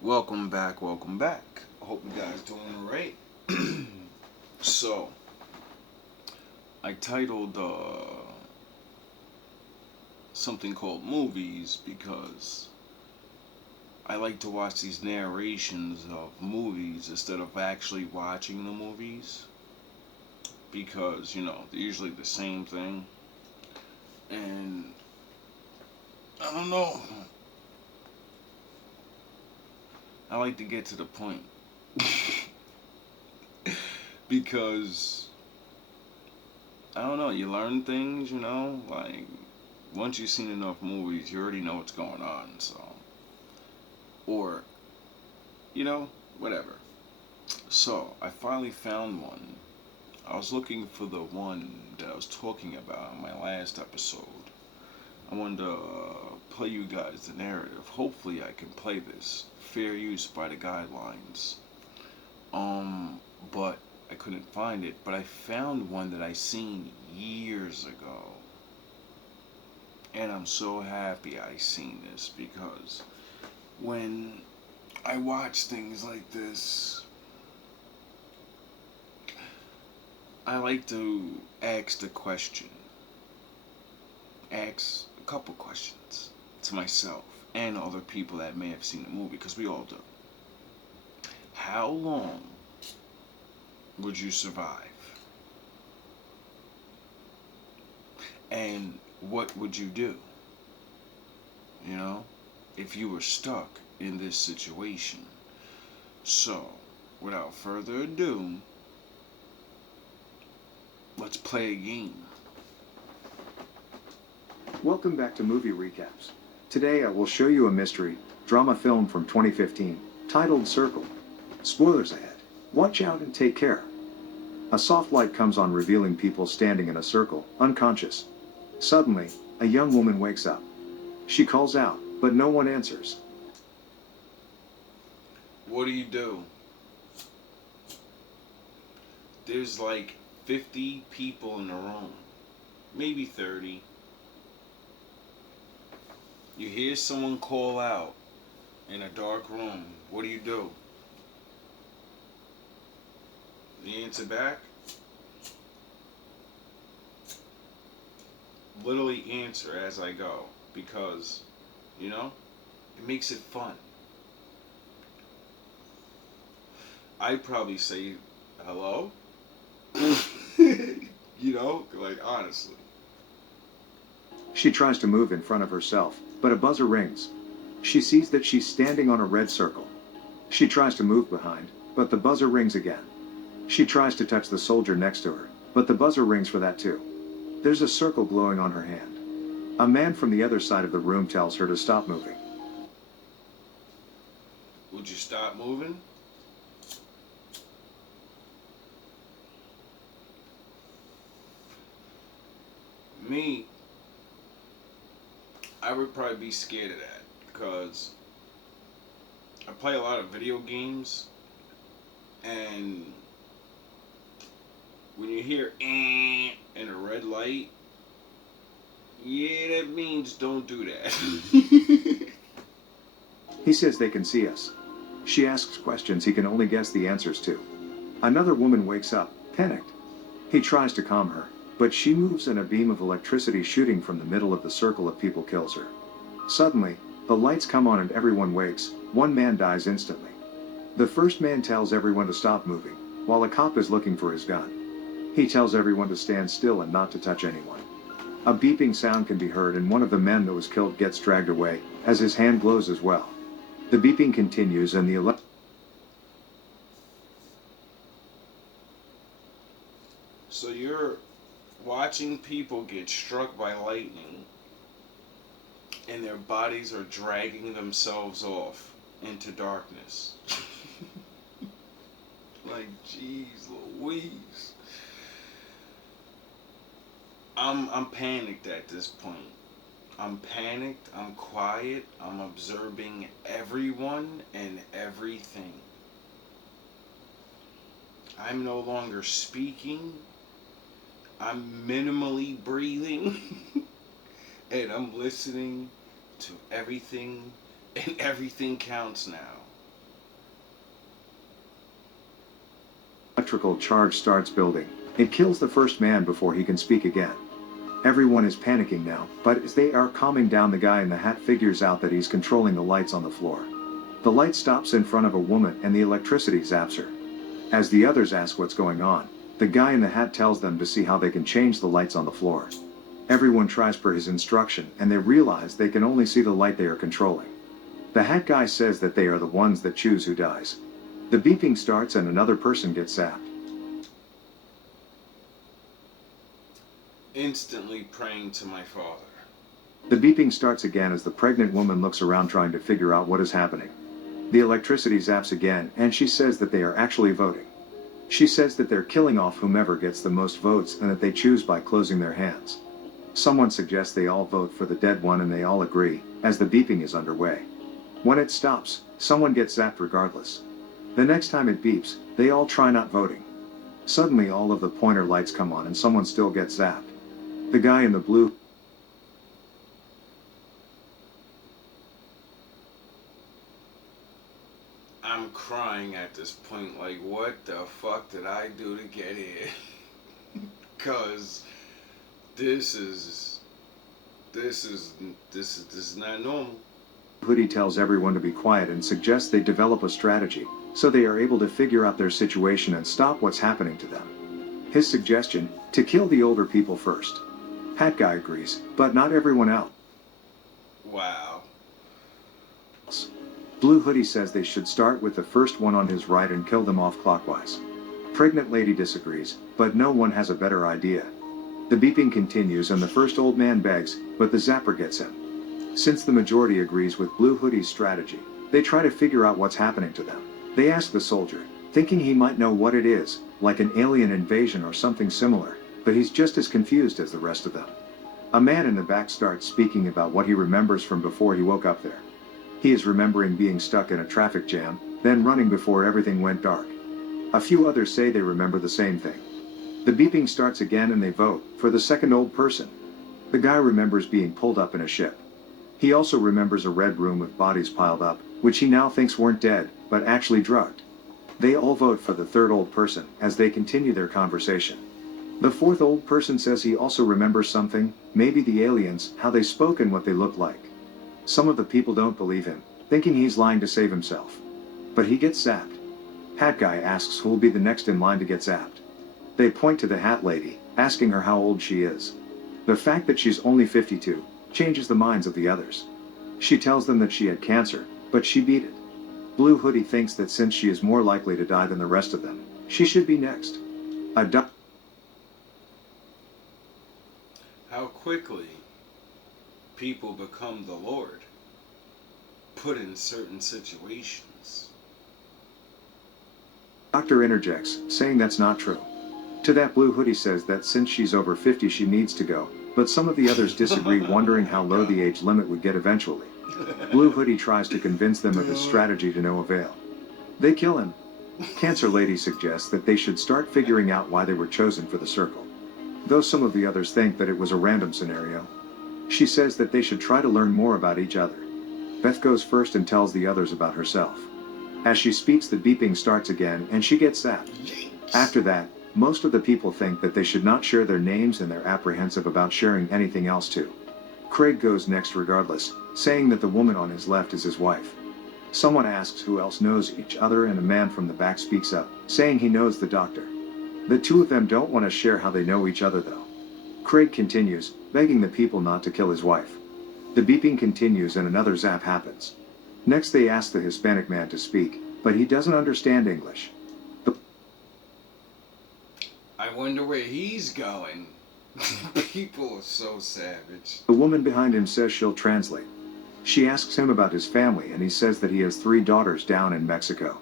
Welcome back, welcome back. I hope you guys doing alright. So, I titled something called movies because I like to watch these narrations of movies instead of actually watching the movies because, they're usually the same thing. And I don't know. I like to get to the point. Because I don't know, you learn things, like once you've seen enough movies, you already know what's going on, so or whatever. So, I finally found one. I was looking for the one that I was talking about in my last episode. I wanted to play you guys the narrative. Hopefully I can play this. Fair use by the guidelines. But I couldn't find it. But I found one that I seen years ago. And I'm so happy I seen this because when I watch things like this, I like to ask the question. Ask a couple questions to myself and other people that may have seen the movie, because we all do. How long would you survive? And what would you do? If you were stuck in this situation. So, without further ado, let's play a game. Welcome back to Movie Recaps. Today I will show you a mystery drama film from 2015 titled Circle. Spoilers ahead. Watch out and take care. A soft light comes on, revealing people standing in a circle, unconscious. Suddenly, a young woman wakes up. She calls out, but no one answers. What do? There's like 50 people in the room, maybe 30. You hear someone call out in a dark room. What do? You answer back? Literally answer as I go because, it makes it fun. I'd probably say hello. Like honestly. She tries to move in front of herself, but a buzzer rings. She sees that she's standing on a red circle. She tries to move behind, but the buzzer rings again. She tries to touch the soldier next to her, but the buzzer rings for that too. There's a circle glowing on her hand. A man from the other side of the room tells her to stop moving. Would you stop moving? Me, I would probably be scared of that because I play a lot of video games, and when you hear and a red light, yeah, that means don't do that. He says they can see us. She asks questions he can only guess the answers to. Another woman wakes up, panicked. He tries to calm her, but she moves and a beam of electricity shooting from the middle of the circle of people kills her. Suddenly, the lights come on and everyone wakes. One man dies instantly. The first man tells everyone to stop moving, while a cop is looking for his gun. He tells everyone to stand still and not to touch anyone. A beeping sound can be heard and one of the men that was killed gets dragged away, as his hand glows as well. The beeping continues and the So you're watching people get struck by lightning and their bodies are dragging themselves off into darkness. Like, jeez Louise. I'm panicked at this point. I'm panicked, I'm quiet, I'm observing everyone and everything. I'm no longer speaking. I'm minimally breathing. And I'm listening to everything, and everything counts now. electrical charge starts building. It kills the first man before he can speak again. Everyone is panicking now, but as they are calming down, the guy in the hat figures out that he's controlling the lights on the floor. The light stops in front of a woman and the electricity zaps her. As the others ask what's going on, the guy in the hat tells them to see how they can change the lights on the floor. Everyone tries per his instruction and they realize they can only see the light they are controlling. The hat guy says that they are the ones that choose who dies. The beeping starts and another person gets zapped. Instantly praying to my father. The beeping starts again as the pregnant woman looks around trying to figure out what is happening. The electricity zaps again and she says that they are actually voting. She says that they're killing off whomever gets the most votes and that they choose by closing their hands. Someone suggests they all vote for the dead one and they all agree, as the beeping is underway. When it stops, someone gets zapped regardless. The next time it beeps, they all try not voting. Suddenly all of the pointer lights come on and someone still gets zapped. The guy in the blue I'm crying at this point, like, what the fuck did I do to get here? Cause this is not normal. hoodie tells everyone to be quiet and suggests they develop a strategy, so they are able to figure out their situation and stop what's happening to them. His suggestion, to kill the older people first. Hat guy agrees, but not everyone else. Wow. Blue hoodie says they should start with the first one on his right and kill them off clockwise. Pregnant lady disagrees, but no one has a better idea. The beeping continues and the first old man begs, but the zapper gets him. Since the majority agrees with Blue hoodie's strategy, they try to figure out what's happening to them. They ask the soldier, thinking he might know what it is, like an alien invasion or something similar, but he's just as confused as the rest of them. A man in the back starts speaking about what he remembers from before he woke up there. He is remembering being stuck in a traffic jam, then running before everything went dark. A few others say they remember the same thing. The beeping starts again and they vote for the second old person. The guy remembers being pulled up in a ship. He also remembers a red room with bodies piled up, which he now thinks weren't dead, but actually drugged. They all vote for the third old person as they continue their conversation. The fourth old person says he also remembers something, maybe the aliens, how they spoke and what they looked like. Some of the people don't believe him, thinking he's lying to save himself. But he gets zapped. Hat guy asks who'll be the next in line to get zapped. They point to the hat lady, asking her how old she is. The fact that she's only 52 changes the minds of the others. She tells them that she had cancer, but she beat it. Blue hoodie thinks that since she is more likely to die than the rest of them, she should be next. How quickly people become the Lord, put in certain situations. Doctor interjects, saying that's not true. To that Blue hoodie says that since she's over 50 she needs to go, but some of the others disagree, wondering how low the age limit would get eventually. Blue hoodie tries to convince them of his strategy to no avail. They kill him. Cancer lady suggests that they should start figuring out why they were chosen for the circle. Though some of the others think that it was a random scenario. She says that they should try to learn more about each other. Beth goes first and tells the others about herself. As she speaks, the beeping starts again and she gets zapped. After that, most of the people think that they should not share their names and they're apprehensive about sharing anything else too. Craig goes next regardless, saying that the woman on his left is his wife. Someone asks who else knows each other and a man from the back speaks up, saying he knows the doctor. The two of them don't want to share how they know each other though. Craig continues, begging the people not to kill his wife. The beeping continues and another zap happens. Next they ask the Hispanic man to speak, but he doesn't understand English. I wonder where he's going. People are so savage. The woman behind him says she'll translate. She asks him about his family and he says that he has 3 daughters down in Mexico.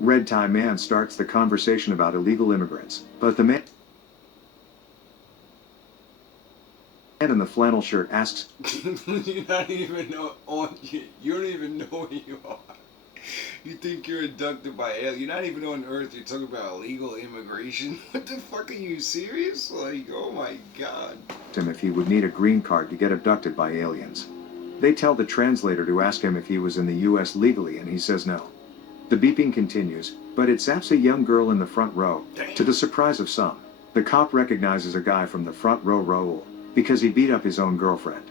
Red tie man starts the conversation about illegal immigrants, but the man in the flannel shirt asks, You don't even know who you are. You think you're abducted by aliens. You're not even on Earth. You're talking about illegal immigration. What the fuck, are you serious? Like, oh my god. him if he would need a green card to get abducted by aliens. They tell the translator to ask him if he was in the US legally and he says no. The beeping continues, but it zaps a young girl in the front row. Damn. To the surprise of some, the cop recognizes a guy from the front row, Raul, because he beat up his own girlfriend.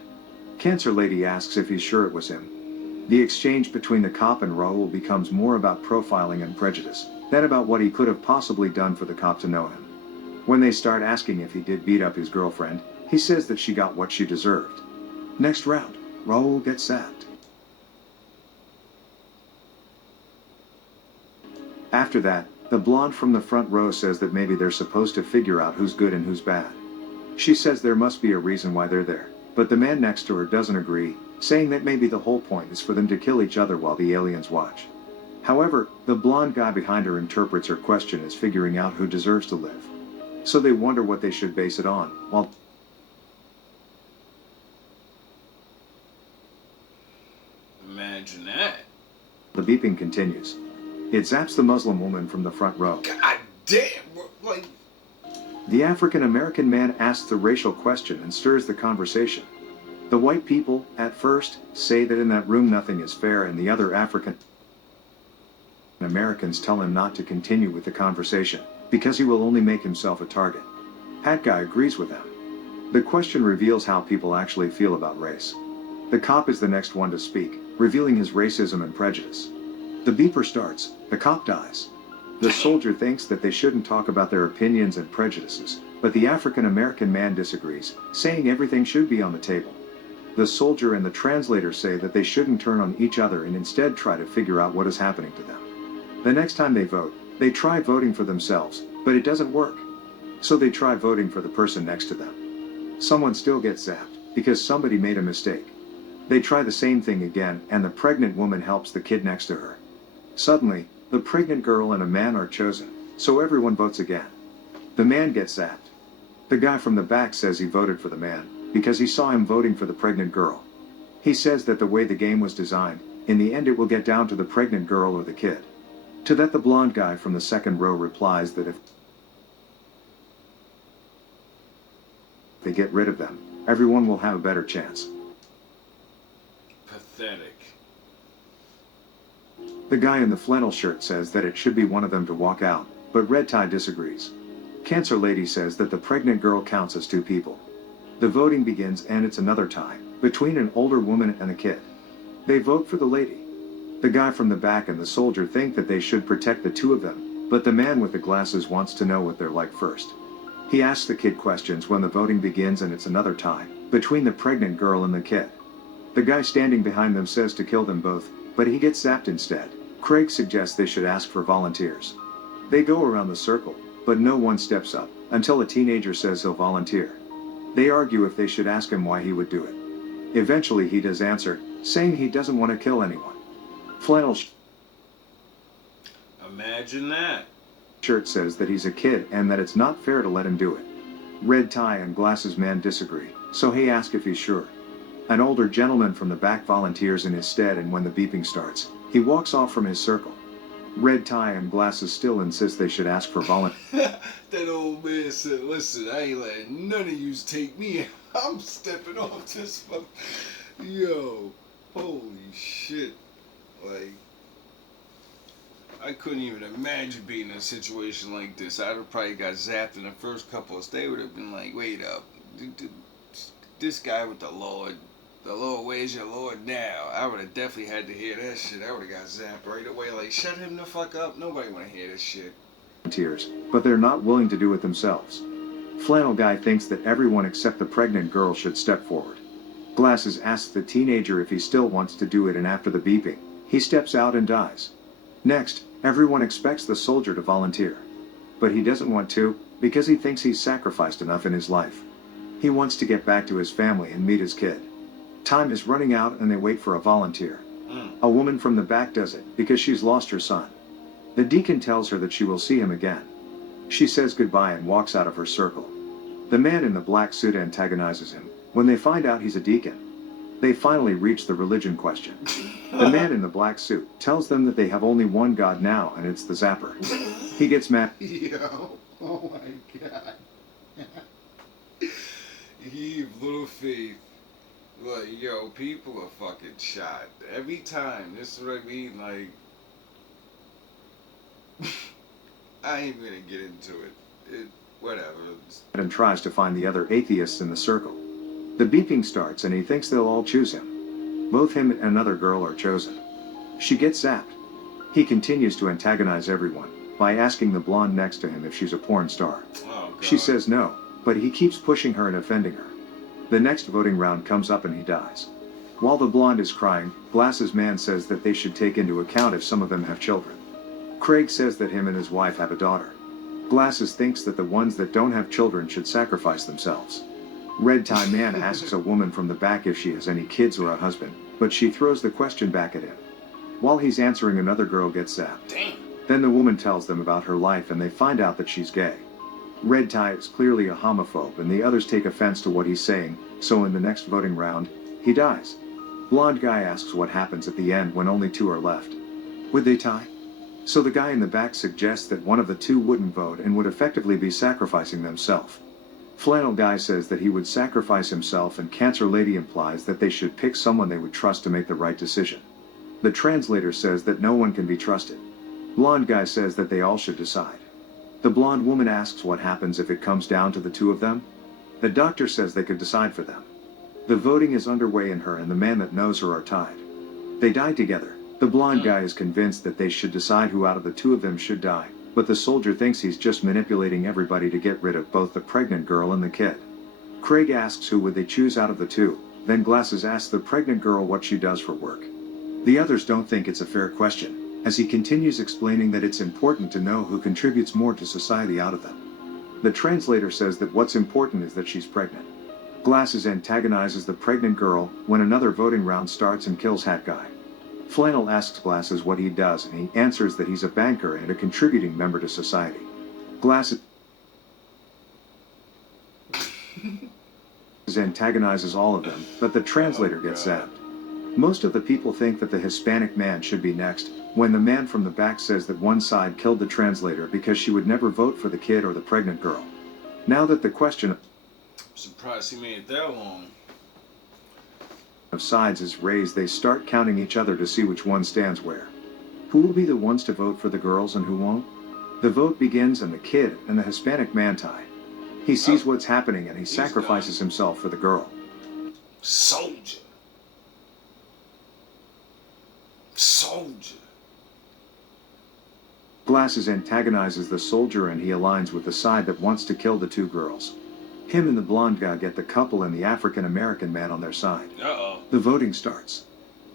Cancer Lady asks if he's sure it was him. The exchange between the cop and Raul becomes more about profiling and prejudice than about what he could have possibly done for the cop to know him. When they start asking if he did beat up his girlfriend, he says that she got what she deserved. Next round, Raul gets zapped. After that, the blonde from the front row says that maybe they're supposed to figure out who's good and who's bad. She says there must be a reason why they're there, but the man next to her doesn't agree, saying that maybe the whole point is for them to kill each other while the aliens watch. However, the blonde guy behind her interprets her question as figuring out who deserves to live. So they wonder what they should base it on, while Imagine that. the beeping continues. It zaps the Muslim woman from the front row. God damn, like... The African American man asks a racial question and stirs the conversation. The white people, at first, say that in that room nothing is fair, and the other African Americans tell him not to continue with the conversation, because he will only make himself a target. Hat guy agrees with them. The question reveals how people actually feel about race. The cop is the next one to speak, revealing his racism and prejudice. The beeper starts, the cop dies. The soldier thinks that they shouldn't talk about their opinions and prejudices, but the African American man disagrees, saying everything should be on the table. The soldier and the translator say that they shouldn't turn on each other and instead try to figure out what is happening to them. The next time they vote, they try voting for themselves, but it doesn't work. So they try voting for the person next to them. Someone still gets zapped, because somebody made a mistake. They try the same thing again, and the pregnant woman helps the kid next to her. Suddenly, the pregnant girl and a man are chosen, so everyone votes again. The man gets zapped. The guy from the back says he voted for the man, because he saw him voting for the pregnant girl. He says that the way the game was designed, in the end it will get down to the pregnant girl or the kid. To that the blonde guy from the second row replies that if they get rid of them, everyone will have a better chance. Pathetic. The guy in the flannel shirt says that it should be one of them to walk out, but Red Tie disagrees. Cancer Lady says that the pregnant girl counts as two people. The voting begins and it's another tie, between an older woman and a kid. They vote for the lady. The guy from the back and the soldier think that they should protect the two of them, but the man with the glasses wants to know what they're like first. He asks the kid questions when the voting begins and it's another tie, between the pregnant girl and the kid. The guy standing behind them says to kill them both, but he gets zapped instead. Craig suggests they should ask for volunteers. They go around the circle, but no one steps up, until a teenager says he'll volunteer. They argue if they should ask him why he would do it. Eventually he does answer, saying he doesn't want to kill anyone. Flannel Imagine that. shirt says that he's a kid and that it's not fair to let him do it. Red Tie and Glasses Man disagree, so he asks if he's sure. An older gentleman from the back volunteers in his stead, and when the beeping starts, he walks off from his circle. Red Tie and Glasses still insist they should ask for volunteers. That old man said, listen, I ain't letting none of yous take me. I'm stepping off this one. Yo, holy shit. Like, I couldn't even imagine being in a situation like this. I'd have probably got zapped in the first couple of days. Would have been like, wait up. This guy with the Lord, where's your Lord now? I would have definitely had to hear that shit. I would have got zapped right away. Like, shut him the fuck up. Nobody want to hear this shit. But they're not willing to do it themselves. Flannel Guy thinks that everyone except the pregnant girl should step forward. Glasses asks the teenager if he still wants to do it, and after the beeping, he steps out and dies. Next, everyone expects the soldier to volunteer. But he doesn't want to, because he thinks he's sacrificed enough in his life. He wants to get back to his family and meet his kid. Time is running out and they wait for a volunteer. A woman from the back does it, because she's lost her son. The deacon tells her that she will see him again. She says goodbye and walks out of her circle. The man in the black suit antagonizes him, when they find out he's a deacon. They finally reach the religion question. The man in the black suit tells them that they have only one God now, and it's the Zapper. He gets mad. Yo, oh my god. Heave little faith. Like, yo, people are fucking shot. Every time. This is what I mean, like, I ain't gonna get into it. Whatever. And tries to find the other atheists in the circle. The beeping starts and he thinks they'll all choose him. Both him and another girl are chosen. She gets zapped. He continues to antagonize everyone by asking the blonde next to him if she's a porn star. Oh, God. She says no, but he keeps pushing her and offending her. The next voting round comes up and he dies. While the blonde is crying, Glass's man says that they should take into account if some of them have children. Craig says that him and his wife have a daughter. Glasses thinks that the ones that don't have children should sacrifice themselves. Red Tie Man asks a woman from the back if she has any kids or a husband, but she throws the question back at him. While he's answering, another girl gets zapped. Damn. Then the woman tells them about her life and they find out that she's gay. Red Tie is clearly a homophobe and the others take offense to what he's saying, so in the next voting round, he dies. Blonde guy asks what happens at the end when only two are left. Would they tie? So the guy in the back suggests that one of the two wouldn't vote and would effectively be sacrificing themselves. Flannel guy says that he would sacrifice himself and Cancer Lady implies that they should pick someone they would trust to make the right decision. The translator says that no one can be trusted. Blonde guy says that they all should decide. The blonde woman asks what happens if it comes down to the two of them. The doctor says they could decide for them. The voting is underway and her and the man that knows her are tied. They die together. The blonde guy is convinced that they should decide who out of the two of them should die, but the soldier thinks he's just manipulating everybody to get rid of both the pregnant girl and the kid. Craig asks who would they choose out of the two, then Glasses asks the pregnant girl what she does for work. The others don't think it's a fair question, as he continues explaining that it's important to know who contributes more to society out of them. The translator says that what's important is that she's pregnant. Glasses antagonizes the pregnant girl when another voting round starts and kills Hat Guy. Flannel asks Glasses what he does and he answers that he's a banker and a contributing member to society. Glasses antagonizes all of them, but the translator gets zapped. Most of the people think that the Hispanic man should be next, when the man from the back says that one side killed the translator because she would never vote for the kid or the pregnant girl. Now that the question I'm surprised he made it that long. Of sides is raised, they start counting each other to see which one stands where. Who will be the ones to vote for the girls and who won't? The vote begins and the kid and the Hispanic man tie. He sees what's happening and he sacrifices himself for the girl. Soldier. Glasses antagonizes the soldier and he aligns with the side that wants to kill the two girls. Him and the blonde guy get the couple and the African American man on their side. Uh-oh. The voting starts.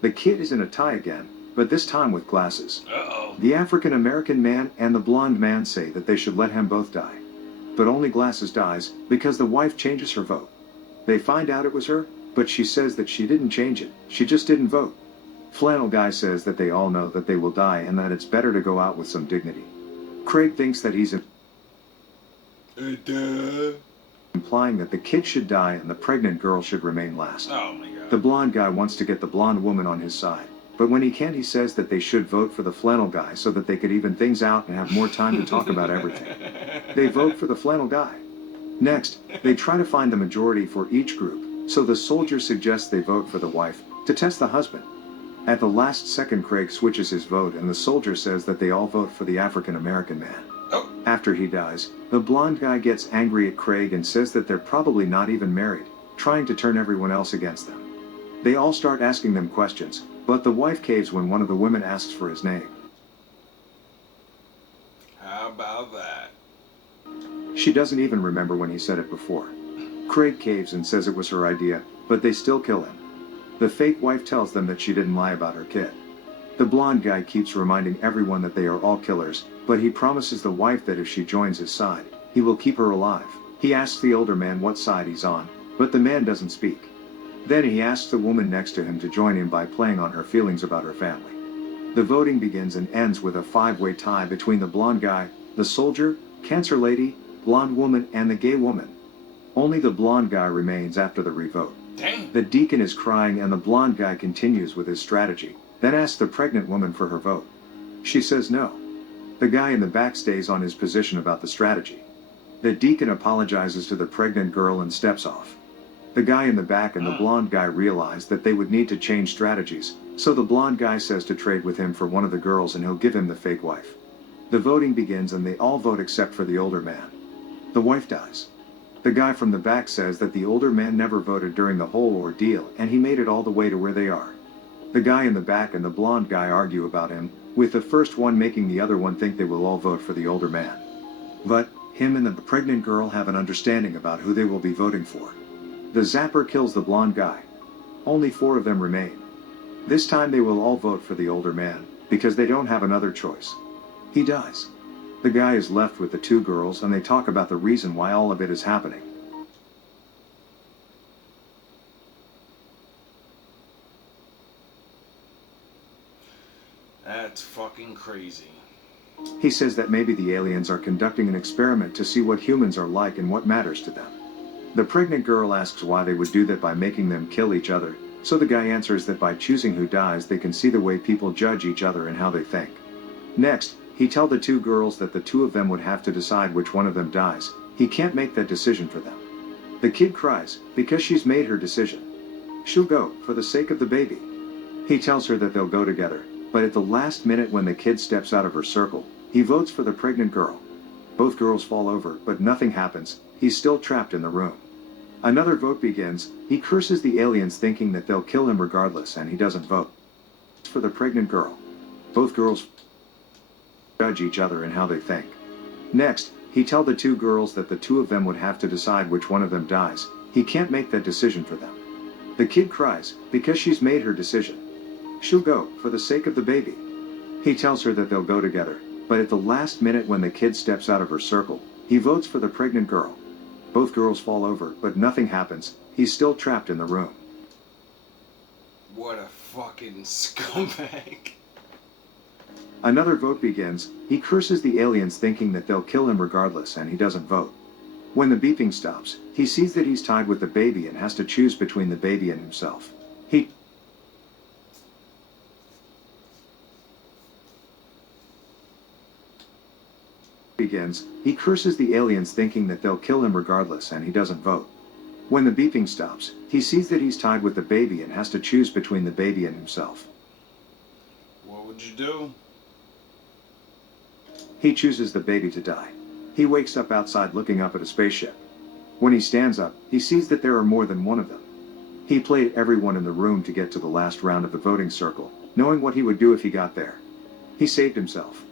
The kid is in a tie again, but this time with Glasses. Uh-oh. The African American man and the blonde man say that they should let him both die. But only Glasses dies because the wife changes her vote. They find out it was her, but she says that she didn't change it, she just didn't vote. Flannel guy says that they all know that they will die and that it's better to go out with some dignity. Craig thinks that he's implying that the kid should die and the pregnant girl should remain last. Oh my God. The blonde guy wants to get the blonde woman on his side, but when he can't, he says that they should vote for the flannel guy so that they could even things out and have more time to talk about everything. They vote for the flannel guy. Next, they try to find the majority for each group, so the soldier suggests they vote for the wife, to test the husband. At the last second, Craig switches his vote and the soldier says that they all vote for the African American man. Oh. After he dies, the blonde guy gets angry at Craig and says that they're probably not even married, trying to turn everyone else against them. They all start asking them questions, but the wife caves when one of the women asks for his name. How about that? She doesn't even remember when he said it before. Craig caves and says it was her idea, but they still kill him. The fake wife tells them that she didn't lie about her kid. The blonde guy keeps reminding everyone that they are all killers, but he promises the wife that if she joins his side, he will keep her alive. He asks the older man what side he's on, but the man doesn't speak. Then he asks the woman next to him to join him by playing on her feelings about her family. The voting begins and ends with a five-way tie between the blonde guy, the soldier, Cancer Lady, blonde woman, and the gay woman. Only the blonde guy remains after the revote. Dang. The deacon is crying and the blonde guy continues with his strategy, then asks the pregnant woman for her vote. She says no. The guy in the back stays on his position about the strategy. The deacon apologizes to the pregnant girl and steps off. The guy in the back and the blonde guy realize that they would need to change strategies, so the blonde guy says to trade with him for one of the girls and he'll give him the fake wife. The voting begins and they all vote except for the older man. The wife dies. The guy from the back says that the older man never voted during the whole ordeal and he made it all the way to where they are. The guy in the back and the blonde guy argue about him, with the first one making the other one think they will all vote for the older man. But, him and the pregnant girl have an understanding about who they will be voting for. The zapper kills the blonde guy. Only 4 of them remain. This time they will all vote for the older man, because they don't have another choice. He dies. The guy is left with the 2 girls and they talk about the reason why all of it is happening. That's fucking crazy. He says that maybe the aliens are conducting an experiment to see what humans are like and what matters to them. The pregnant girl asks why they would do that by making them kill each other, so the guy answers that by choosing who dies they can see the way people judge each other and how they think. Next, he tells the 2 girls that the 2 of them would have to decide which one of them dies. He can't make that decision for them. The kid cries, because she's made her decision. She'll go, for the sake of the baby. He tells her that they'll go together, but at the last minute when the kid steps out of her circle, he votes for the pregnant girl. Both girls fall over, but nothing happens. He's still trapped in the room. Another vote begins. He curses the aliens thinking that they'll kill him regardless and he doesn't vote. For the pregnant girl. Both girls judge each other and how they think. Next, he tells the 2 girls that the 2 of them would have to decide which one of them dies. He can't make that decision for them. The kid cries, because she's made her decision. She'll go, for the sake of the baby. He tells her that they'll go together, but at the last minute when the kid steps out of her circle, he votes for the pregnant girl. Both girls fall over, but nothing happens. He's still trapped in the room. What a fucking scumbag. Another vote begins. He curses the aliens thinking that they'll kill him regardless and he doesn't vote. When the beeping stops, he sees that he's tied with the baby and has to choose between the baby and himself. He curses the aliens thinking that they'll kill him regardless and he doesn't vote. When the beeping stops, he sees that he's tied with the baby and has to choose between the baby and himself. What would you do? He chooses the baby to die. He wakes up outside looking up at a spaceship. When he stands up, he sees that there are more than one of them. He played everyone in the room to get to the last round of the voting circle, knowing what he would do if he got there. He saved himself.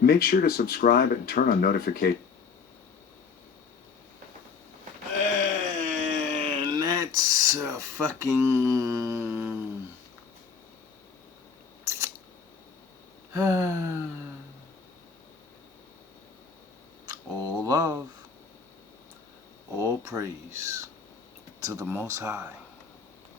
Make sure to subscribe and turn on notifications. And that's fucking... all love, all praise to the Most High.